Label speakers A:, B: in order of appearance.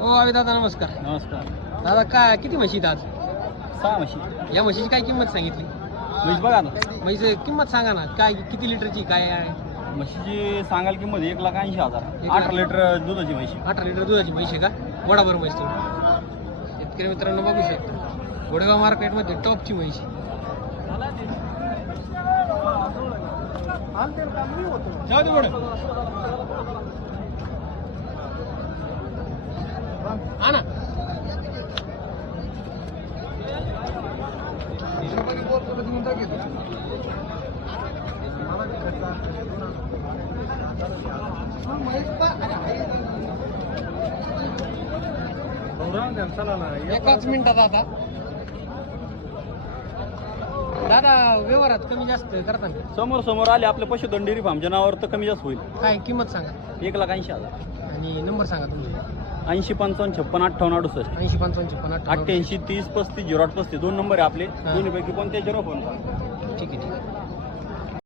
A: ओ आवे दादा नमस्कार.
B: नमस्कार.
A: दादा काय किती म्हशी आहेत आज?
B: सहा म्हशी.
A: या म्हशीची काय किंमत सांगितली?
B: म्हशी बघा ना.
A: म्हशीची किंमत सांगा ना काय किती लिटरची काय आहे?
B: म्हशीची सांगाल किंमत एक लाख ऐंशी हजार.
A: एक
B: अठरा
A: लाख.
B: लिटर दुधाची म्हशी.
A: अठरा लिटर दुधाची म्हशी आहे का? वडाभर म्हैस तुम्ही. शेतकरी मित्रांनो बघू शकता. गोडेगाव मार्केटमध्ये टॉपची म्हशी जाऊ दे पुढे आणा एकाच मिनिटात आता. दादा व्यवहारात कमी जास्त करता ना
B: समोर समोर आले आपल्या पशुधन डेअरी फार्मच्या नावावर तर कमी जास्त होईल.
A: काय किंमत सांगा.
B: एक लाख ऐंशी हजार.
A: आणि नंबर सांगा तुमचा.
B: ऐंशी पंचावन्न छप्पन अठ्ठावन्न अडुसष्ट.
A: ऐंशी पंचावन्न छप्पन.
B: अठ्ठ्याऐंशी तीस पस्तीस झिरो आठ पस्तीस. दोन नंबर आहे आपले.
A: हा.
B: दोन्हीपैकी कोणत्या झिरो फोन करा?
A: ठीक आहे ठीक आहे.